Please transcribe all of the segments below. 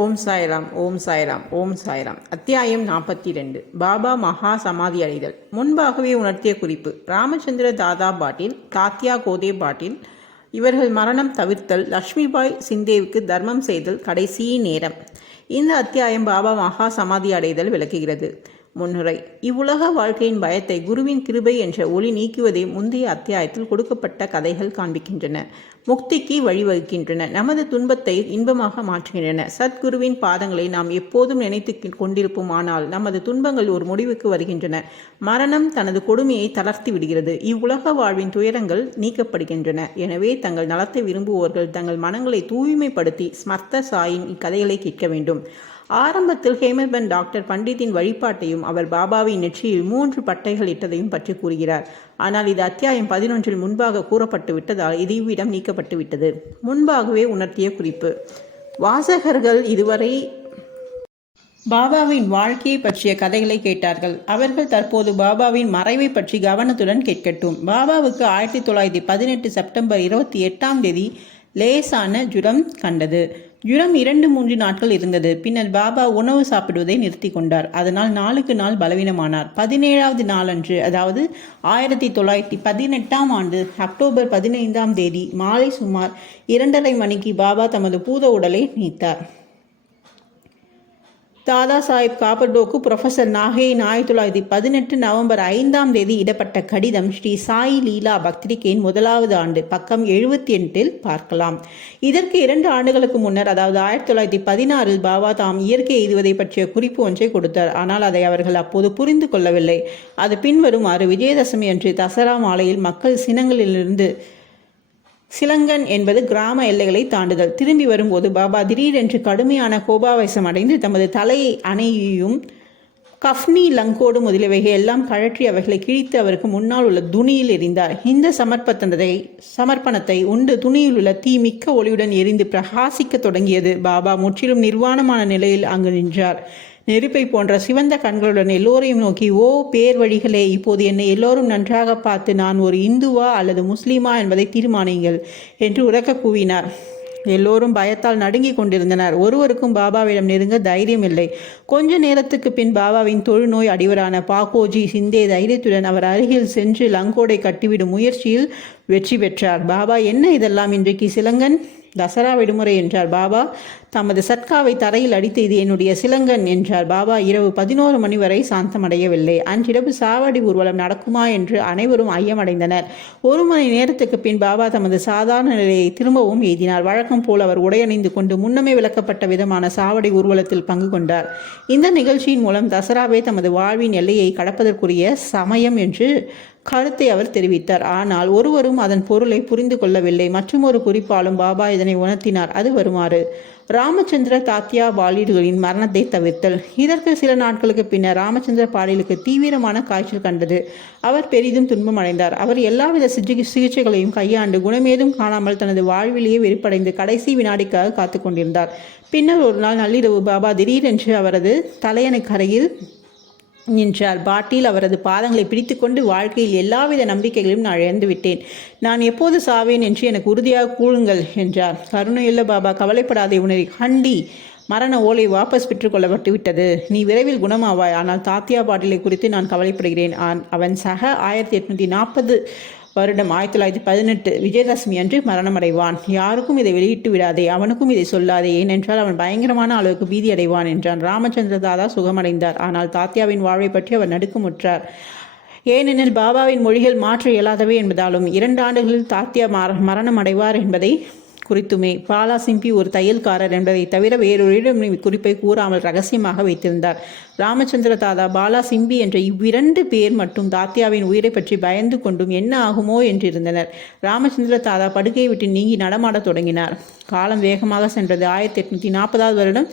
ஓம் சாய்ராம் ஓம் சாய்ராம் ஓம் சாய்ராம். அத்தியாயம் நாற்பத்தி ரெண்டு பாபா மகா சமாதி அடைதல். முன்பாகவே உணர்த்திய குறிப்பு. ராமச்சந்திர தாதா பாட்டில் தாத்யா கோதே பாட்டில் இவர்கள் மரணம் தவிர்த்தல் லக்ஷ்மிபாய் சிந்தேவுக்கு தர்மம் செய்தல் கடைசி நேரம். இந்த அத்தியாயம் பாபா மகா சமாதி அடைதல் விளக்குகிறது. முன்னுரை. இவ்வுலக வாழ்க்கையின் பயத்தை குருவின் கிருபை என்ற ஒளி நீக்குவதே முந்தைய அத்தியாயத்தில் கொடுக்கப்பட்ட கதைகள் காண்பிக்கின்றன. முக்திக்கு வழிவகுக்கின்றன. நமது துன்பத்தை இன்பமாக மாற்றுகின்றன. சத்குருவின் பாதங்களை நாம் எப்போதும் நினைத்து கொண்டிருப்போம் ஆனால் நமது துன்பங்கள் ஒரு முடிவுக்கு வருகின்றன. மரணம் தனது கொடுமையை தளர்த்தி விடுகிறது. இவ்வுலக வாழ்வின் துயரங்கள் நீக்கப்படுகின்றன. எனவே தங்கள் நலத்தை விரும்புவோர்கள் தங்கள் மனங்களை தூய்மைப்படுத்தி ஸ்மர்த்த சாயின் இக்கதைகளை கேட்க வேண்டும். ஆரம்பத்தில் ஹேமபன் டாக்டர் பண்டித்தின் வழிபாட்டையும் அவர் பாபாவின் நெற்றியில் மூன்று பட்டைகள் இட்டதையும் பற்றி கூறுகிறார். ஆனால் இது அத்தியாயம் பதினொன்றில் முன்பாக கூறப்பட்டு விட்டதால் இது இவ்விடம் நீக்கப்பட்டு விட்டது முன்பாகவே உணர்த்திய குறிப்பு. வாசகர்கள் இதுவரை பாபாவின் வாழ்க்கையை பற்றிய கதைகளை கேட்டார்கள். அவர்கள் தற்போது பாபாவின் மறைவை பற்றி கவனத்துடன் கேட்கட்டும். பாபாவுக்கு ஆயிரத்தி தொள்ளாயிரத்தி பதினெட்டு செப்டம்பர் இருபத்தி எட்டாம் தேதி லேசான ஜுரம் கண்டது. ஜுரம் இரண்டு மூன்று நாட்கள் இருந்தது. பின்னர் பாபா உணவு சாப்பிடுவதை நிறுத்தி கொண்டார். அதனால் நாளுக்கு நாள் பலவீனமானார். பதினேழாவது நாளன்று அதாவது ஆயிரத்தி தொள்ளாயிரத்தி பதினெட்டாம் ஆண்டு அக்டோபர் பதினைந்தாம் தேதி மாலை சுமார் இரண்டரை மணிக்கு பாபா தமது பூத உடலை நீத்தார். தாதா சாஹிப் காபர்டோக்கு ப்ரொஃபசர் நாகையின் ஆயிரத்தி தொள்ளாயிரத்தி பதினெட்டு நவம்பர் ஐந்தாம் தேதி இடப்பட்ட கடிதம் ஸ்ரீ சாய் லீலா பக்திரிகையின் முதலாவது ஆண்டு பக்கம் எழுபத்தி எட்டில் பார்க்கலாம். இதற்கு இரண்டு ஆண்டுகளுக்கு முன்னர் அதாவது ஆயிரத்தி தொள்ளாயிரத்தி பதினாறில் பாபா தாம் இயற்கை எய்துவதை பற்றிய குறிப்பு ஒன்றை கொடுத்தார். ஆனால் அதை அவர்கள் அப்போது புரிந்து கொள்ளவில்லை. அது பின்வருமாறு விஜயதசமி அன்று தசரா மாலையில் மக்கள் சினங்களிலிருந்து சிலங்கன் என்பது கிராம எல்லைகளை தாண்டுதல். திரும்பி வரும்போது பாபா திடீரென்று கடுமையான கோபாவேசம் அடைந்து தமது தலையை அணையும் கஃப்னி லங்கோடு முதலியவைகள் எல்லாம் கழற்றி அவைகளை கிழித்து அவருக்கு முன்னால் உள்ள துணியில் எரிந்தார் இந்த சமர்ப்பத்தை சமர்ப்பணத்தை உண்டு துணியில் உள்ள தீ மிக்க ஒளியுடன் எரிந்து பிரகாசிக்க தொடங்கியது. பாபா முற்றிலும் நிர்வாணமான நிலையில் அங்கு நின்றார். நெருப்பை போன்ற சிவந்த கண்களுடன் எல்லோரையும் நோக்கி ஓ பேர் வழிகளே இப்போது என்னை எல்லோரும் நன்றாக பார்த்து நான் ஒரு இந்துவா அல்லது முஸ்லீமா என்பதை தீர்மானியுங்கள் என்று உறக்க கூவினார். எல்லோரும் பயத்தால் நடுங்கிக் கொண்டிருந்தனர். ஒருவருக்கும் பாபாவிடம் நெருங்க தைரியம் இல்லை. கொஞ்ச நேரத்துக்கு பின் பாபாவின் தொழுநோய் அடிவரான பாக்கோஜி சிந்தே தைரியத்துடன் அவர் அருகில் சென்று லங்கோடை கட்டிவிடும் முயற்சியில் வெற்றி பெற்றார். பாபா என்ன இதெல்லாம் இன்றைக்கு சிலங்கன்? தசரா விடுமுறை என்றார் பாபா. தமது சட்காவை தரையில் அடித்து இது என்னுடைய சிலங்கன் என்றார் பாபா. இரவு பதினோரு மணி வரை சாந்தமடையவில்லை. அன்றிரவு சாவடி ஊர்வலம் நடக்குமா என்று அனைவரும் ஐயமடைந்தனர். ஒரு மணி நேரத்துக்கு பின் பாபா தமது சாதாரண நிலையை திரும்பவும் எய்தினார். வழக்கம் போல் அவர் உடையணிந்து கொண்டு முன்னமே விளக்கப்பட்ட விதமான சாவடி ஊர்வலத்தில் பங்கு கொண்டார். இந்த நிகழ்ச்சியின் மூலம் தசராவே தமது வாழ்வின் எல்லையை கடப்பதற்குரிய சமயம் என்று கருத்தை அவர் தெரிவித்தார். ஆனால் ஒருவரும் அதன் பொருளை புரிந்து கொள்ளவில்லை. மற்றும் ஒரு குறிப்பாலும் பாபா இதனை உணர்த்தினார். அது வருமாறு. ராமச்சந்திர தாத்தியா பாலிடுகளின் மரணத்தை தவிர்த்தல். இதற்கு சில நாட்களுக்கு பின்னர் ராமச்சந்திர பாலிலுக்கு தீவிரமான காய்ச்சல் கண்டது. அவர் பெரிதும் துன்பம் அடைந்தார் அவர் எல்லாவித சிகிச்சைகளையும் கையாண்டு குணமேதும் காணாமல் தனது வாழ்விலேயே வெறுப்படைந்து கடைசி வினாடிக்காக காத்து கொண்டிருந்தார். பின்னர் ஒரு நாள் நள்ளிரவு பாபா திடீரென்று அவரது தலையணை கரையில் நின்றார் பாட்டில் அவரது பாதங்களை பிடித்துக்கொண்டு வாழ்க்கையில் எல்லாவித நம்பிக்கைகளையும் நான் இழந்துவிட்டேன் நான் எப்போது சாவேன் என்று எனக்கு உறுதியாக கூழுங்கள் என்றார். கருணையுள்ள பாபா கவலைப்படாதே உணரி ஹண்டி மரண ஓலை வாபஸ் பெற்றுக்கொள்ளப்பட்டு விட்டது. நீ விரைவில் குணமாவாய். ஆனால் தாத்தியா பாட்டிலை குறித்து நான் கவலைப்படுகிறேன். அவன் சக ஆயிரத்தி எட்நூற்றி நாற்பது வருடம் ஆயிரத்தி தொள்ளாயிரத்தி பதினெட்டு விஜயதசமி அன்று மரணமடைவான். யாருக்கும் இதை வெளியிட்டு விடாதே அவனுக்கும் இதை சொல்லாதே. ஏனென்றால் அவன் பயங்கரமான அளவுக்கு பீதி அடைவான் என்றான். ராமச்சந்திர தாதா சுகமடைந்தார். ஆனால் தாத்தியாவின் வாழ்வை பற்றி அவர் நடுக்கமுற்றார். ஏனெனில் பாபாவின் மொழிகள் மாற்ற இயலாதவை என்பதாலும் இரண்டு ஆண்டுகளில் தாத்தியா மரணம் அடைவார் என்பதை குறித்துமே பாலா சிம்பி ஒரு தையல்காரர் என்பதை தவிர வேறொரிடம் குறிப்பை கூறாமல் ரகசியமாக வைத்திருந்தார். ராமச்சந்திர தாதா பாலா சிம்பி என்ற இவ்விரண்டு பேர் மட்டும் தாத்தியாவின் உயிரை பற்றி பயந்து கொண்டும் என்ன ஆகுமோ என்றிருந்தனர். ராமச்சந்திர தாதா படுக்கையை விட்டு நீங்கி நடமாடத் தொடங்கினார். காலம் வேகமாக சென்றது. ஆயிரத்தி எட்நூத்தி நாற்பதாவது வருடம்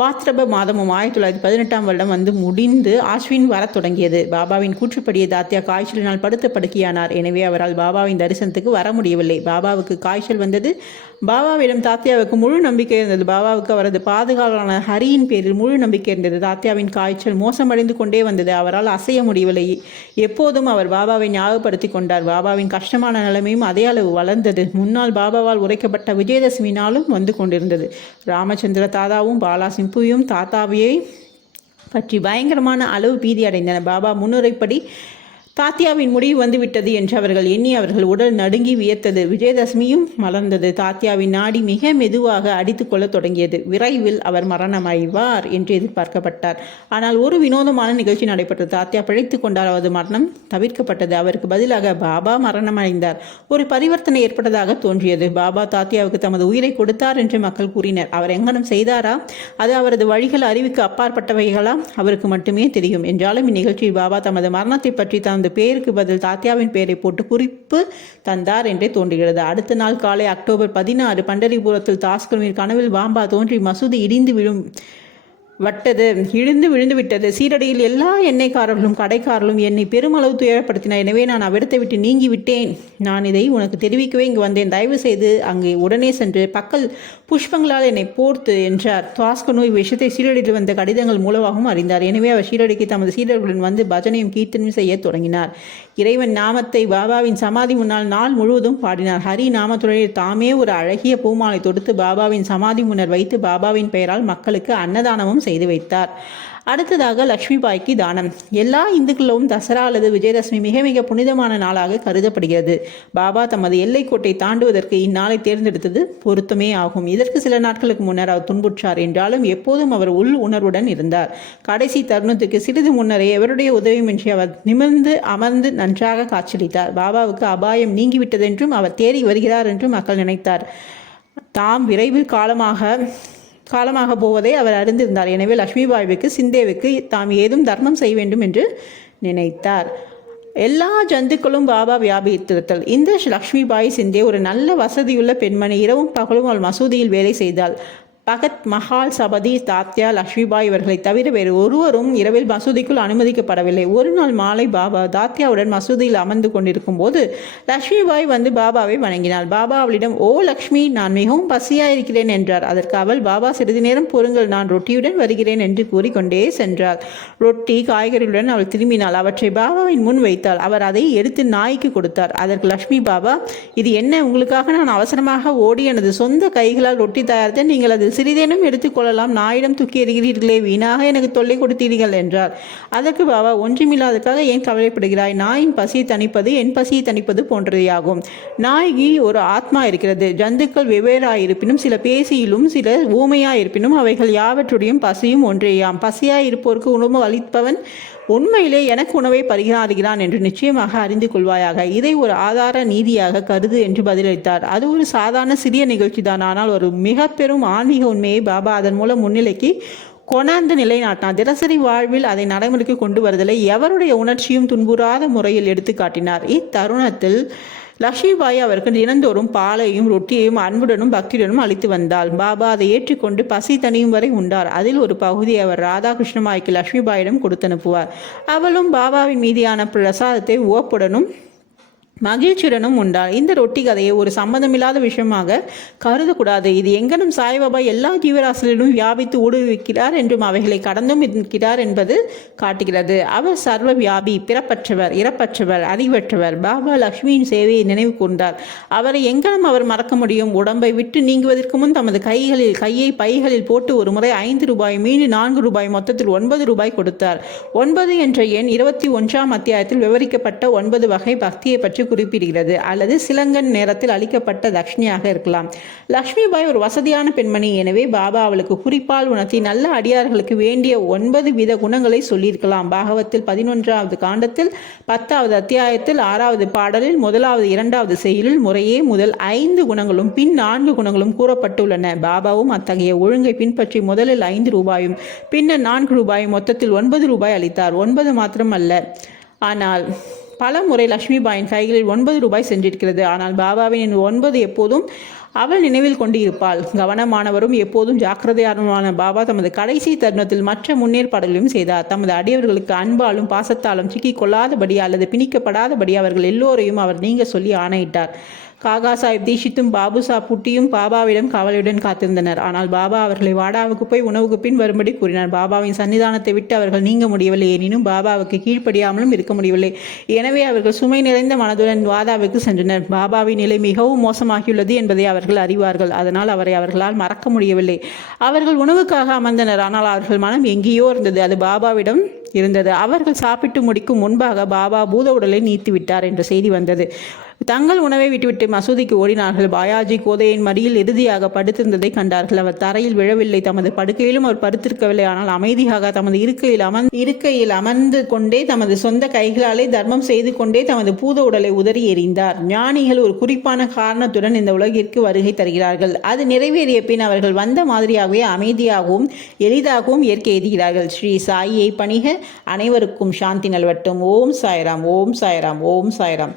பாத்ரப மாதமும் ஆயிரத்தி தொள்ளாயிரத்தி பதினெட்டாம் வருடம் வந்து முடிந்து ஆஸ்வின் வரத் தொடங்கியது. பாபாவின் கூற்றுப்படியே தாத்தியா காய்ச்சலினால் படுத்த படுக்கையானார் எனவே அவரால் பாபாவின் தரிசனத்துக்கு வர முடியவில்லை. பாபாவுக்கு காய்ச்சல் வந்தது. பாபாவிடம் தாத்தியாவுக்கு முழு நம்பிக்கை இருந்தது. பாபாவுக்கு அவரது பாதுகாவலான ஹரியின் பேரில் முழு நம்பிக்கை இருந்தது. தாத்தியாவின் காய்ச்சல் மோசமடைந்து கொண்டே வந்தது. அவரால் அசைய முடியவில்லை. எப்போதும் அவர் பாபாவை ஞாபகப்படுத்தி கொண்டார். பாபாவின் கஷ்டமான நிலைமையும் அதே அளவு வளர்ந்தது. முன்னால் பாபாவால் உரைக்கப்பட்ட விஜயதசமினாலும் வந்து கொண்டிருந்தது. ராமச்சந்திர தாதாவும் பாலாசிங் சிம்புவும் தாத்தாவையை பற்றி பயங்கரமான அளவு பீதி அடைந்தன. பாபா முன்னுரைப்படி தாத்தியாவின் முடிவு வந்துவிட்டது என்று அவர்கள் எண்ணி அவர்கள் உடல் நடுங்கி வியத்தது. விஜயதசமியும் மலர்ந்தது. தாத்தியாவின் நாடி மிக மெதுவாக அடித்துக்கொள்ள தொடங்கியது. விரைவில் அவர் மரணமடைவார் என்று எதிர்பார்க்கப்பட்டார். ஆனால் ஒரு வினோதமான நிகழ்ச்சி நடைபெற்றது. தாத்தியா பிழைத்து கொண்டால் அவரது மரணம் தவிர்க்கப்பட்டது. அவருக்கு பதிலாக பாபா மரணமடைந்தார். ஒரு பரிவர்த்தனை ஏற்பட்டதாக தோன்றியது. பாபா தாத்தியாவுக்கு தமது உயிரை கொடுத்தார் என்று மக்கள் கூறினர். அவர் எங்கனம் செய்தாரா? அது அவரது வழிகள் அறிவுக்கு அப்பாற்பட்டவைகளா? அவருக்கு மட்டுமே தெரியும். என்றாலும் இந்நிகழ்ச்சியில் பாபா தமது மரணத்தை பற்றி அந்த பேருக்கு பதில் தாத்தியாவின் பெயரை போட்டு குறிப்பு தந்தார் என்றே தோன்றுகிறது. அடுத்த நாள் காலை அக்டோபர் பதினாறு பண்டரிபுரத்தில் தாஸ்கர்மீர் கனவில் பாம்பா தோன்றி மசூதி இடிந்து விழும் வட்டது இழுந்து விழுந்து விட்டது. சீரடியில் எல்லா எண்ணெய்க்காரர்களும் கடைக்காரர்களும் என்னை பெருமளவு துயரப்படுத்தினர். எனவே நான் அவ்விடத்தை விட்டு நீங்கி விட்டேன். நான் இதை உனக்கு தெரிவிக்கவே இங்கு வந்தேன். தயவு செய்து அங்கே உடனே சென்று பக்கல் புஷ்பங்களால் என்னை போர்த்து என்றார். டாஸ்கர் நோய் விஷயத்தை சீரடித்து வந்த கடிதங்கள் மூலமாகவும் அறிந்தார். எனவே அவர் சீரடிக்கு தமது சீரர்களுடன் வந்து பஜனையும் கீர்த்தனையும் செய்ய தொடங்கினார். இறைவன் நாமத்தை பாபாவின் சமாதி முன்னால் நாள் முழுவதும் பாடினார். ஹரி நாமத்துறையில் தாமே ஒரு அழகிய பூமாலை தொடுத்து பாபாவின் சமாதி முன்னர் வைத்து பாபாவின் பெயரால் மக்களுக்கு அன்னதானமும் செய்து வைத்தார். அடுத்ததாக லக்ஷ்மிபாய்க்கு தானம். எல்லா இந்துக்களும் தசரா அல்லது விஜயதசமி மிக மிக புனிதமான நாளாக கருதப்படுகிறது. பாபா தமது எல்லைக்கோட்டை தாண்டுவதற்கு இந்நாளை தேர்ந்தெடுத்தது பொருத்தமே ஆகும். இதற்கு சில நாட்களுக்கு முன்னர் அவர் துன்புற்றார். என்றாலும் எப்போதும் அவர் உள் உணர்வுடன் இருந்தார். கடைசி தருணத்துக்கு சிறிது முன்னரே எவருடைய உதவியுமின்றி அவர் நிமிர்ந்து அமர்ந்து நன்றாக காட்சியளித்தார். பாபாவுக்கு அபாயம் நீங்கிவிட்டதென்றும் அவர் தேறி வருகிறார் என்றும் மக்கள் நினைத்தார். தாம் விரைவில் காலமாக காலமாக போவதை அவர் அறிந்திருந்தார். எனவே லக்ஷ்மிபாய்வுக்கு சிந்தேவுக்கு தாம் ஏதும் தர்மம் செய்ய வேண்டும் என்று நினைத்தார். எல்லா ஜந்துக்களும் பாபா வியாபித்திருத்தல். இந்த லக்ஷ்மிபாய் சிந்தே ஒரு நல்ல வசதியுள்ள பெண்மணி. இரவும் பகலும் அவள் மசூதியில் வேலை செய்தாள். பகத் மஹால் சபதி தாத்யா லக்ஷ்மிபாய் இவர்களை தவிர வேறு ஒருவரும் இரவில் மசூதிக்குள் அனுமதிக்கப்படவில்லை. ஒரு நாள் மாலை பாபா தாத்யாவுடன் மசூதியில் அமர்ந்து கொண்டிருக்கும் போது லக்ஷ்மிபாய் வந்து பாபாவை வணங்கினாள். பாபா அவளிடம் ஓ லக்ஷ்மி நான் மிகவும் பசியாயிருக்கிறேன் என்றார். அதற்கு அவள் பாபா சிறிது நேரம் பொறுங்கள் நான் ரொட்டியுடன் வருகிறேன் என்று கூறிக்கொண்டே சென்றாள். ரொட்டி காய்கறிகளுடன் அவள் திரும்பினாள். அவற்றை பாபாவின் முன் வைத்தாள். அவர் அதை எடுத்து நாய்க்கு கொடுத்தார். அதற்கு லக்ஷ்மி பாபா இது என்ன? உங்களுக்காக நான் அவசரமாக ஓடி எனது சொந்த கைகளால் ரொட்டி தயாரித்தேன். நீங்கள் அதில் சிறிதேனும் எடுத்துக்கொள்ளலாம் நாயிடம் தூக்கி எறிகிறீர்களே வீணாக எனக்கு தொல்லை கொடுத்தீர்கள் என்றார். அதற்கு பாபா ஒன்றுமில்லாததுக்காக ஏன் கவலைப்படுகிறாய்? நாயின் பசியை தணிப்பது என் பசியை தணிப்பது போன்றதையாகும். நாய்க்கு ஒரு ஆத்மா இருக்கிறது. ஜந்துக்கள் வெவ்வேறாயிருப்பினும் சில பேசியிலும் சில ஊமையாயிருப்பினும் அவைகள் யாவற்றுடையும் பசியும் ஒன்றேயாம். பசியாய் இருப்போருக்கு உணவு அளிப்பவன் உண்மையிலே எனக்கு உணவை பரிகாறுகிறான் என்று நிச்சயமாக அறிந்து கொள்வாயாக. இதை ஒரு ஆதார நீதியாக கருது என்று பதிலளித்தார். அது ஒரு சாதாரண சிறிய நிகழ்ச்சி தான். ஆனால் ஒரு மிக பெரும் ஆன்மீக உண்மையை பாபா அதன் மூலம் முன்னிலைக்கு கொணாந்து நிலைநாட்டினார். தினசரி வாழ்வில் அதை நடைமுறைக்கு கொண்டு வருதலை எவருடைய உணர்ச்சியும் துன்புறாத முறையில் எடுத்து காட்டினார் இத்தருணத்தில் லக்ஷ்மிபாய் அவருக்கு தினந்தோறும் பாலையும் ரொட்டியையும் அன்புடனும் பக்தியுடனும் அளித்து வந்தாள். பாபா அதை ஏற்றிக்கொண்டு பசி தனியும் வரை உண்டார். அதில் ஒரு பகுதி அவர் ராதாகிருஷ்ணமாய்க்கு லக்ஷ்மிபாயிடம் கொடுத்து அனுப்புவார் அவளும் பாபாவின் மீதியான பிரசாதத்தை ஓப்புடனும் மகிழ்ச்சியுடனும் உண்டாள் இந்த ரொட்டி கதையை ஒரு சம்மந்தமில்லாத விஷயமாக கருதக்கூடாது. இது எங்கனும் சாய்பாபா எல்லா ஜீவராசிகளிலும் வியாபித்து ஊடுருவிக்கிறார் என்றும் அவைகளை கடந்தும் இருக்கிறார் என்பது காட்டுகிறது. அவர் சர்வ வியாபி பிறப்பற்றவர் இறப்பற்றவர் அறிவற்றவர் பாபா லக்ஷ்மியின் சேவையை நினைவு கூர்ந்தார். அவரை எங்கனும் அவர் மறக்க முடியும். உடம்பை விட்டு நீங்குவதற்கு முன் தமது கைகளில் கையை பைகளில் போட்டு ஒரு முறை ஐந்து ரூபாய் மீண்டும் நான்கு ரூபாய் மொத்தத்தில் ஒன்பது ரூபாய் கொடுத்தார். ஒன்பது என்ற எண் இருபத்தி ஒன்றாம் அத்தியாயத்தில் விவரிக்கப்பட்ட ஒன்பது வகை பக்தியை பற்றி குறிப்பிடுகிறது. அல்லது சிலங்கன் நேரத்தில் அளிக்கப்பட்ட தக்ஷிணியாக இருக்கலாம். லக்ஷ்மிபாய் ஒரு வசதியான பெண்மணி. எனவே பாபா அவளுக்கு குறிப்பால் உணர்த்தி நல்ல அடியார்களுக்கு வேண்டிய ஒன்பது வித குணங்களை சொல்லியிருக்கலாம். பாகவத்தில் பதினொன்றாவது காண்டத்தில் பத்தாவது அத்தியாயத்தில் ஆறாவது பாடலில் முதலாவது இரண்டாவது செயலில் முறையே முதல் ஐந்து குணங்களும் பின் நான்கு குணங்களும் கூறப்பட்டுள்ளன. பாபாவும் அத்தகைய ஒழுங்கை பின்பற்றி முதலில் ஐந்து ரூபாயும் பின்னர் நான்கு ரூபாயும் மொத்தத்தில் ஒன்பது ரூபாய் அளித்தார். ஒன்பது மாத்திரம் அல்ல ஆனால் பல முறை லக்ஷ்மிபாயின் கைகளில் ஒன்பது ரூபாய் சென்றிருக்கிறது. ஆனால் பாபாவின் ஒன்பது எப்போதும் அவள் நினைவில் கொண்டிருப்பாள். கவனமானவரும் எப்போதும் ஜாக்கிரதையானவருமான பாபா தமது கடைசி தருணத்தில் மற்ற முன்னேற்பாடுகளையும் செய்தார். தமது அடியவர்களுக்கு அன்பாலும் பாசத்தாலும் சிக்கிக் கொள்ளாதபடி அல்லது பிணிக்கப்படாதபடி அவர்கள் எல்லோரையும் அவர் நீங்க சொல்லி ஆணையிட்டார். காகா சாஹிப் தீஷித்தும் பாபு சா புட்டியும் பாபாவிடம் கவலையுடன் காத்திருந்தனர். ஆனால் பாபா அவர்களை வாடாவுக்கு போய் உணவுக்கு பின் வரும்படி கூறினார். பாபாவின் சன்னிதானத்தை விட்டு அவர்கள் நீங்க முடியவில்லை. எனினும் பாபாவுக்கு கீழ்ப்படியாமலும் இருக்க முடியவில்லை. எனவே அவர்கள் சுமை நிறைந்த மனதுடன் வாதாவுக்கு சென்றனர். பாபாவின் நிலை மிகவும் மோசமாகியுள்ளது என்பதை அவர்கள் அறிவார்கள். அதனால் அவரை அவர்களால் மறக்க முடியவில்லை. அவர்கள் உணவுக்காக அமர்ந்தனர். ஆனால் அவர்கள் மனம் எங்கேயோ இருந்தது. அது பாபாவிடம் இருந்தது. அவர்கள் சாப்பிட்டு முடிக்கும் முன்பாக பாபா பூத உடலை நீத்து விட்டார் என்ற செய்தி வந்தது. தங்கள் உணவை விட்டுவிட்டு மசூதிக்கு ஓடினார்கள். பாயாஜி கோதையின் மடியில் இறுதியாக படுத்திருந்ததை கண்டார்கள். அவர் தரையில் விழவில்லை. தமது படுக்கையிலும் அவர் படுத்திருக்கவில்லை. ஆனால் அமைதியாக தமது இருக்கையில் அமர்ந்து இருக்கையில் அமர்ந்து கொண்டே தமது சொந்த கைகளாலே தர்மம் செய்து கொண்டே தமது பூத உடலை உதறி எறிந்தார். ஞானிகள் ஒரு குறிப்பான காரணத்துடன் இந்த உலகிற்கு வருகை தருகிறார்கள். அது நிறைவேறிய பின் அவர்கள் வந்த மாதிரியாகவே அமைதியாகவும் எளிதாகவும் இயற்கை எய்துகிறார்கள். ஸ்ரீ சாயியை பணிக அனைவருக்கும் சாந்தி நல்வட்டும். ஓம் சாய்ராம் ஓம் சாய்ராம் ஓம் சாய்ராம்.